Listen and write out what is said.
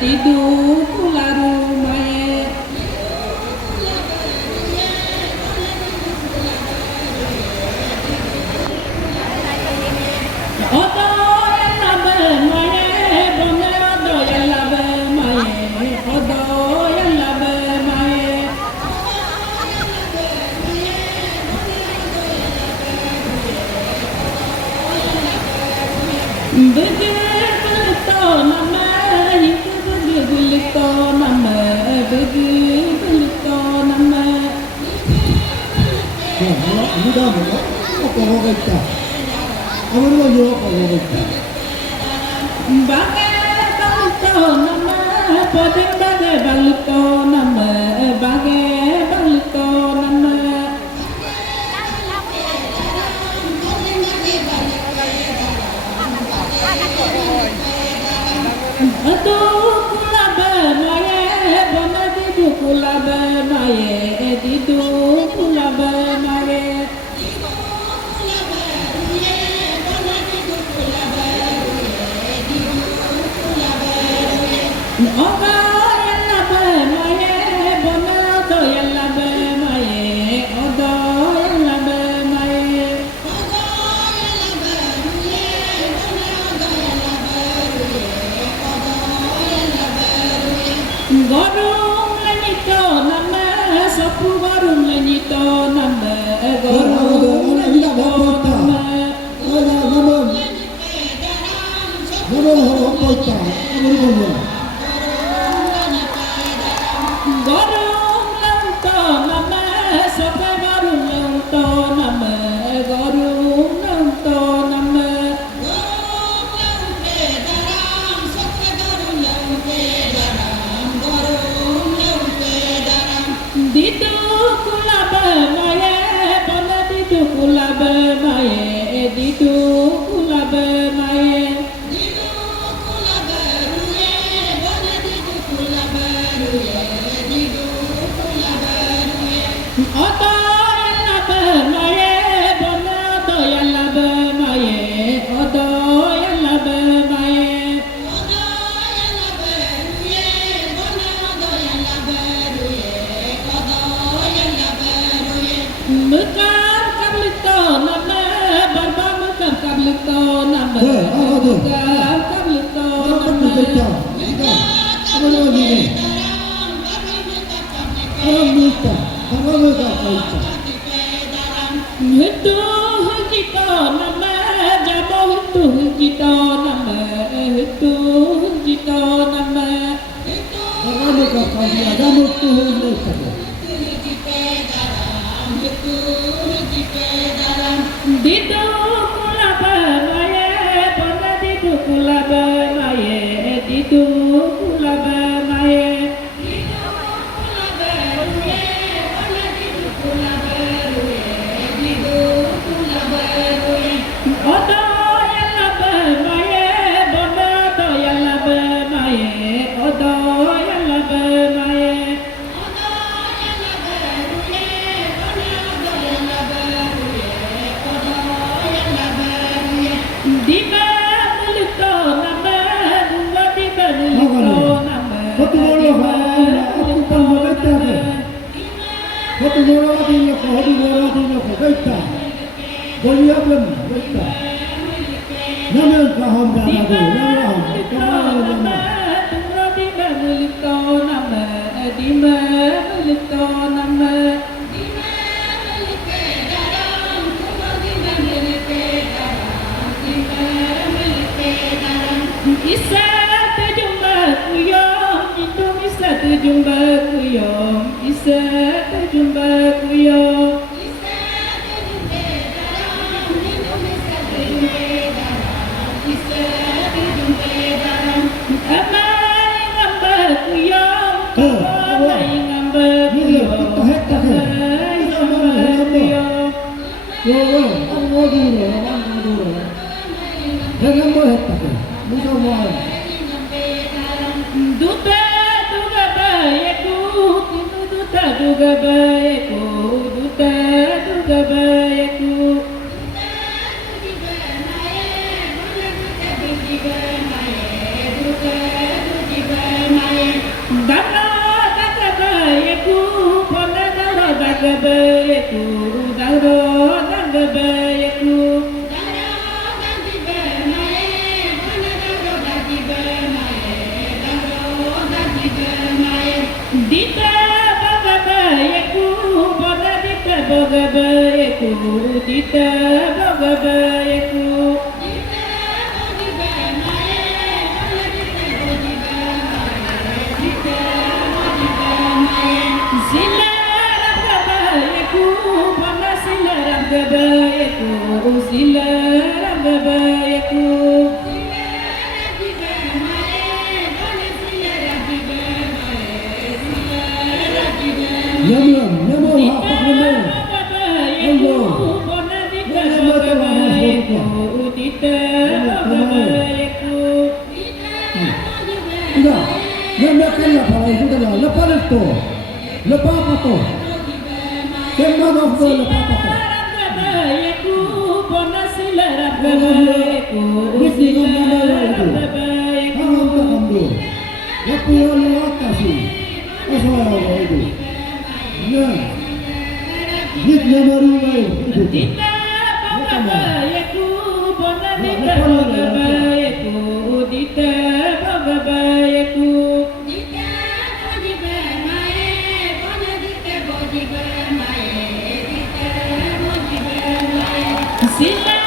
didu kularu maye odo yalabe maye bone odo yalabe maye odo yalabe maye Begulito nama, itu begulito nama, begulito nama. Mudah mudah, apa kita? Apa dia apa kita? Bagai balito nama, podeng bagai balito nama, bagai balito nama. Aduh kulabe maye, bona didu kulabe maye, didu kulabe maye. Odo yalabe maye, bona odo yalabe maye, odo yalabe maye. Gorong lenito nama, sapu gorong lenito nama, gorong lenito nama. Gorong lento nama, sapu gorong lento nama, gorong lento nama. Didu kulabe maye, bona didu kulabe maye, didu kulabe maye. Odo yalabe maye, bona odo yalabe maye, odo yalabe maye. Mekar kablito nama, barba mekar kablito nama, mekar kablito nama. Hitu hujito nama, jabo hitu hujito nama, hitu hujito nama. Didu kulabe maye, bona didu kulabe maye, didu kulabe maye. Odo yalabe maye, bona odo yalabe maye, odo yalabe maye. Diba mulito nama, bunga diba mulito nama, diba mulito nama. Isa terjumpa kuyong, itu bisa terjumpa kuyong, isa terjumpa kuyong. Amai ngambek kuyong, amai ngambek kuyong, amai ngambek kuyong. Duta duga bayeku, duta duga bayeku, duta duga bayeku. udita bhagabayaku silaram gabayaku bana silaram gabayaku silaram gabayaku Nyam hapak nama. Ayo. Sudah. Nyam kan apa itu dah. Lepas itu. Lepas apa tu? Kemana aku lepas apa tu? Mesti nama itu. Haram tak ambil. Apa yang lewat kasih? Asal itu. Ya. Hit nama rumah itu. Bhagabayaku bonadita bhagabayaku udita bhagabayaku sila